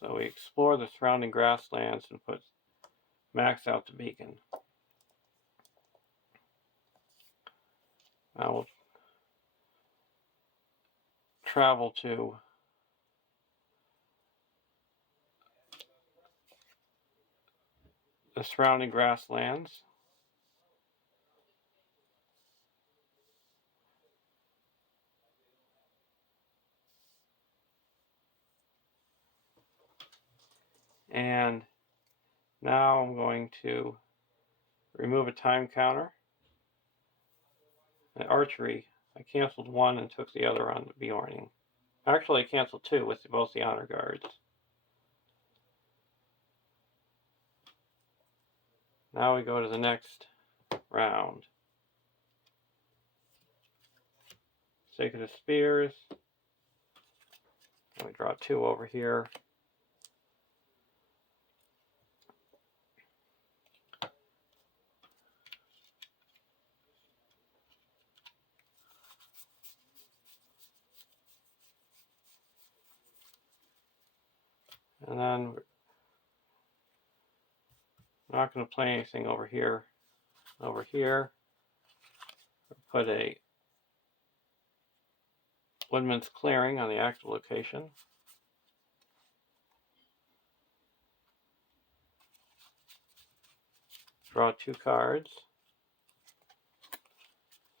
So we explore the surrounding grasslands and max out the beacon. Now we'll travel to the surrounding grasslands. And now I'm going to remove a time counter. And archery, I canceled 1 and took the other on the Bjorning. Actually, I canceled 2 with both the honor guards. Now we go to the next round. Sacred of Spears. And we draw 2 over here. And then we're not going to play anything over here. Over here, put a Woodman's Clearing on the active location. Draw 2 cards.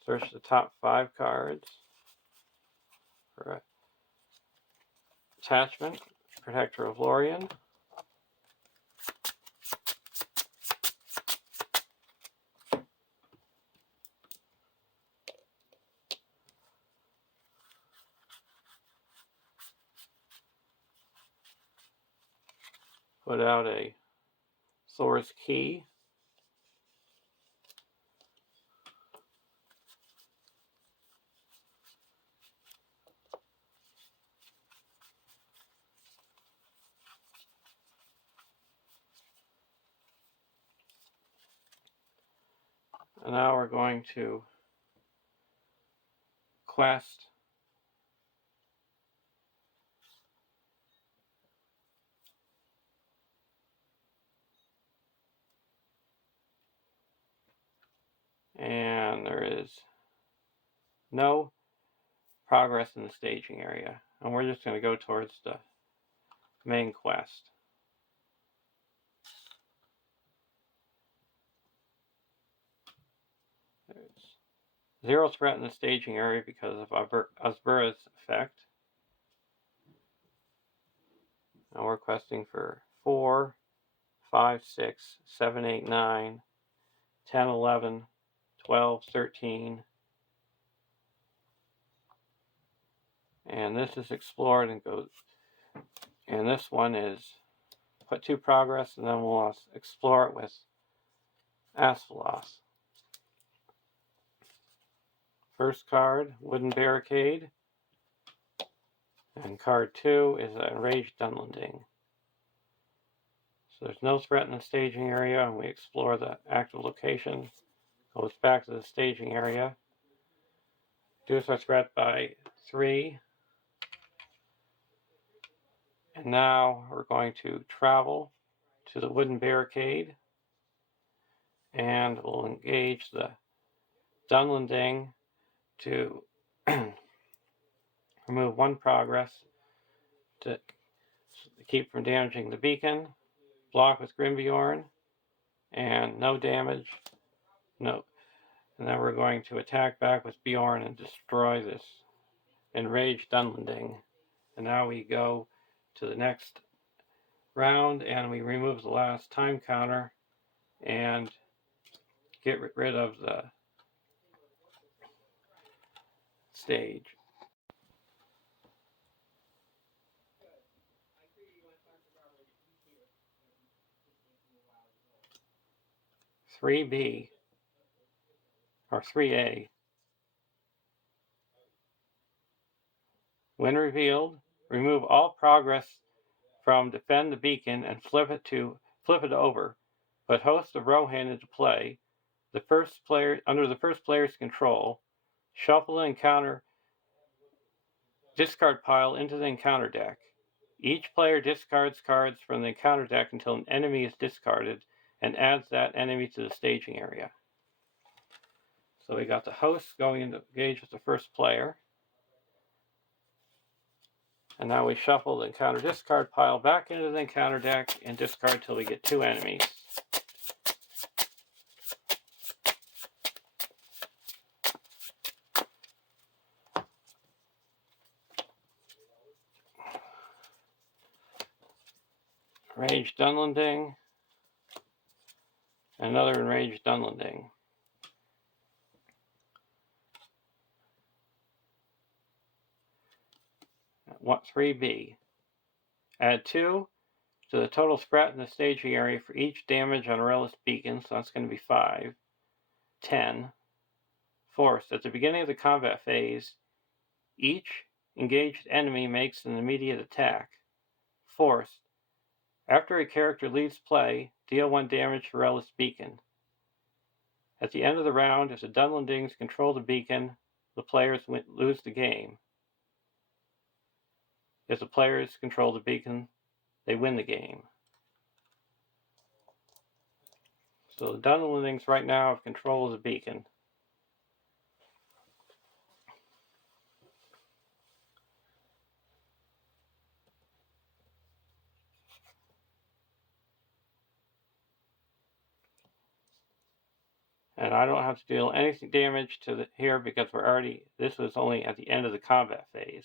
Search the top 5 cards for attachment. Protector of Lorien. Put out a Thor's Key. And now we're going to quest and there is no progress in the staging area, and we're just going to go towards the main quest. There's zero threat in the staging area because of Asbura's effect. And we're questing for 4, 5, 6, 7, 8, 9, 10, 11, 12, 13. And this is explored and goes. And this one is put 2 progress, and then we'll explore it with Asphalos. First card, Wooden Barricade. And card 2 is an Enraged Dunlending. So there's no threat in the staging area, and we explore the active location. Goes back to the staging area. Reduce our threat by 3. And now we're going to travel to the Wooden Barricade. And we'll engage the Dunlending to remove 1 progress to keep from damaging the beacon. Block with Grimbjorn. And no damage. No. And then we're going to attack back with Bjorn and destroy this Enraged Dunlending. And now we go to the next round and we remove the last time counter and get rid of the stage. (3B) or 3A. When revealed, remove all progress from Defend the Beacon and flip it over. Put Host of Rohan into play. The first player under the first player's control. Shuffle the encounter discard pile into the encounter deck. Each player discards cards from the encounter deck until an enemy is discarded and adds that enemy to the staging area. So we got the host going into engage with the first player. And now we shuffle the encounter discard pile back into the encounter deck and discard till we get 2 enemies. Enraged Dunlending. Another Enraged Dunlending. What 3B? Add 2 to the total threat in the staging area for each damage on Aurelius Beacon, so that's going to be 5. 10. Force. At the beginning of the combat phase, each engaged enemy makes an immediate attack. Force. After a character leaves play, deal 1 damage to Aurelius Beacon. At the end of the round, if the Dunlendings control the beacon, the players lose the game. If the players control the beacon, they win the game. So the Dunlendings right now have control of the beacon. And I don't have to deal any damage to here because this was only at the end of the combat phase.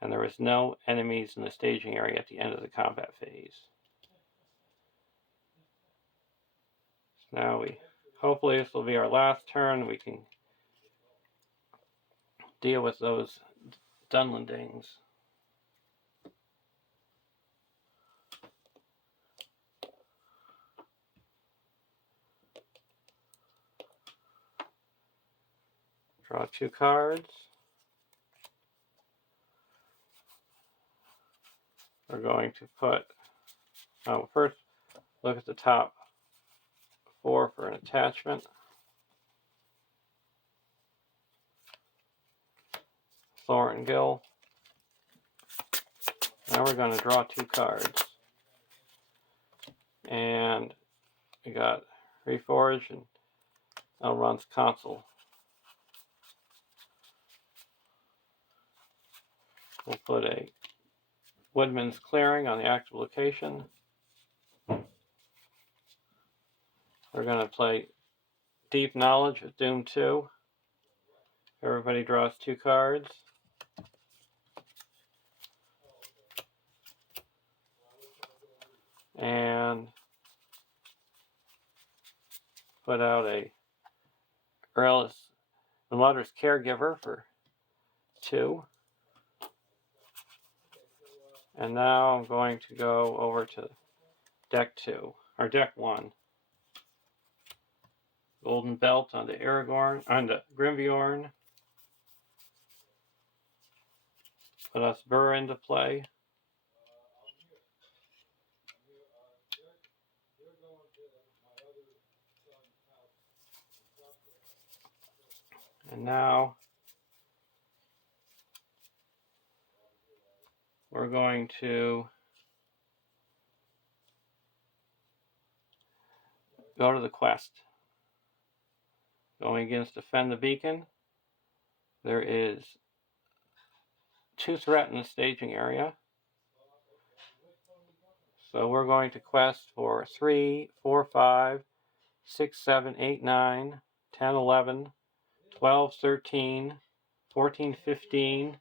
and there was no enemies in the staging area at the end of the combat phase. So now hopefully this will be our last turn. We can deal with those Dunlendings. Draw 2 cards. We're going to put, first look at the top 4 for an attachment. Thorngill. Now we're going to draw 2 cards. And we got Reforge and Elrond's Consul. We'll put a Woodman's Clearing on the active location. We're going to play Deep Knowledge with Doom 2. Everybody draws 2 cards. And put out a Earl's Mother's Caregiver for 2. And now I'm going to go over to deck 2, or deck 1. Golden Belt onto Aragorn, onto Grimbeorn. Put us Burr into play. And now we're going to go to the quest. Going against Defend the Beacon. There is 2 threat in the staging area. So we're going to quest for 3, 4, 5, 6, 7, 8, 9, 10, 11, 12, 13, 14, 15,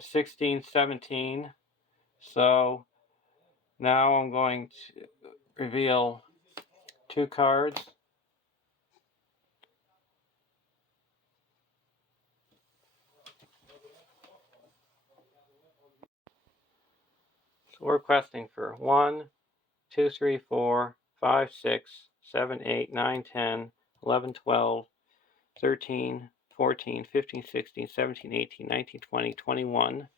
16, 17. So now I'm going to reveal 2 cards. So we're questing for 1, 2, 3, 4, 5, 6, 7, 8, 9, 10, 11, 12, 13, 14, 15, 16, 17, 18, 19, 20, 21.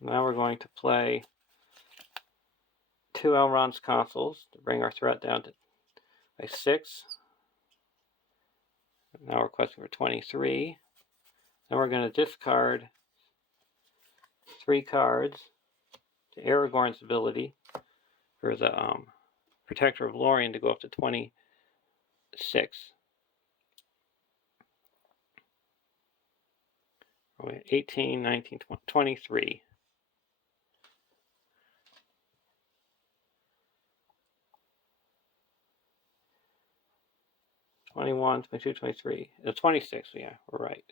Now we're going to play 2 Elrond's Consuls to bring our threat down to 6. Now we're questing for 23. Then we're going to discard 3 cards to Aragorn's ability for the Protector of Lorien to go up to 26. 18, 19, 20, 23. '21, '22, '23. 26, yeah, we're right.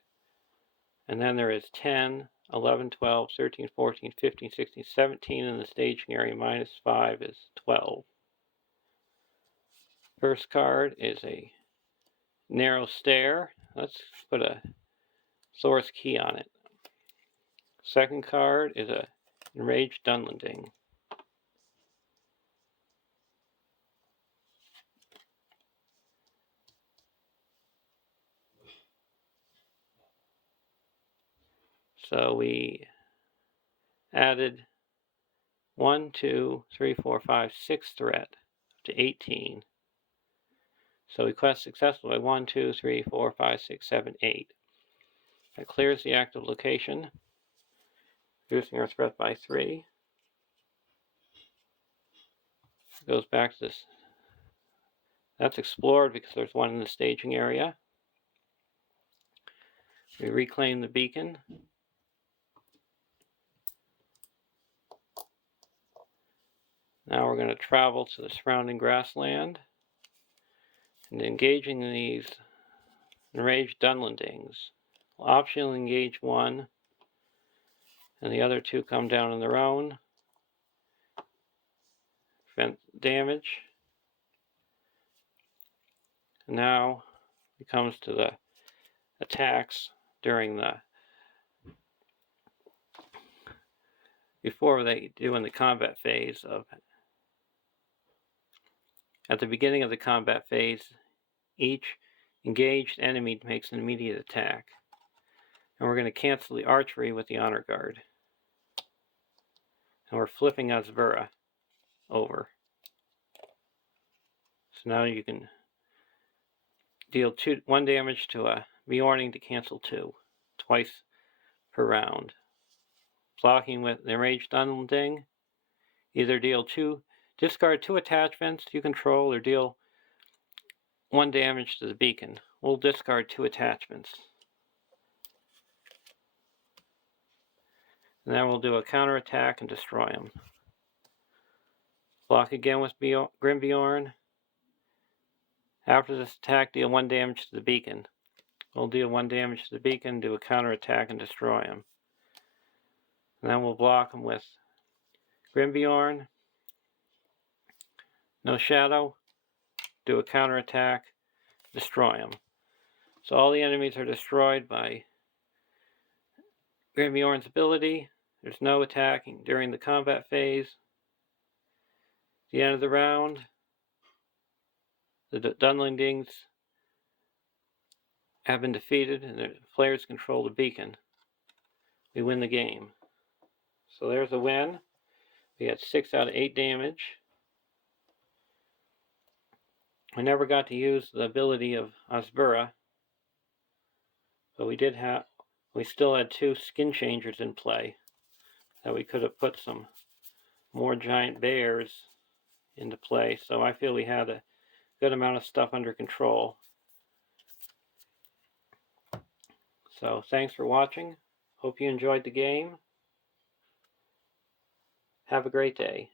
And then there is 10, 11, 12, 13, 14, 15, 16, 17 in the staging area. -5 is 12. First card is a Narrow Stair. Let's put a source key on it. Second card is a Enraged Dunlending. So we added 1, 2, 3, 4, 5, 6 threat to 18. So we quest successful by 1, 2, 3, 4, 5, 6, 7, 8. That clears the active location, reducing our threat by 3. Goes back to this. That's explored because there's 1 in the staging area. We reclaim the beacon. Now we're going to travel to the surrounding grassland and engaging these Enraged Dunlendings. We'll optionally engage one, and the other two come down on their own. Prevent damage. And now it comes to the attacks during before they do in the combat phase of. At the beginning of the combat phase, each engaged enemy makes an immediate attack. And we're going to cancel the archery with the honor guard. And we're flipping Asvura over. So now you can deal 1 damage to a Bjorning to cancel 2, twice per round. Blocking with the Enraged Dunling, either discard 2 attachments you control or deal 1 damage to the beacon. We'll discard 2 attachments. And then we'll do a counterattack and destroy them. Block again with Grimbjorn. After this attack, deal 1 damage to the beacon. We'll deal 1 damage to the beacon, do a counterattack, and destroy him. And then we'll block him with Grimbjorn. No shadow. Do a counterattack, destroy him. So all the enemies are destroyed by Grimbjorn's ability. There's no attacking during the combat phase. At the end of the round, the Dunlendings have been defeated and the players control the beacon. We win the game. So there's a win. We got 6 out of 8 damage. I never got to use the ability of Asvura, but we still had 2 skin changers in play that we could have put some more giant bears into play. So I feel we had a good amount of stuff under control. So thanks for watching. Hope you enjoyed the game. Have a great day.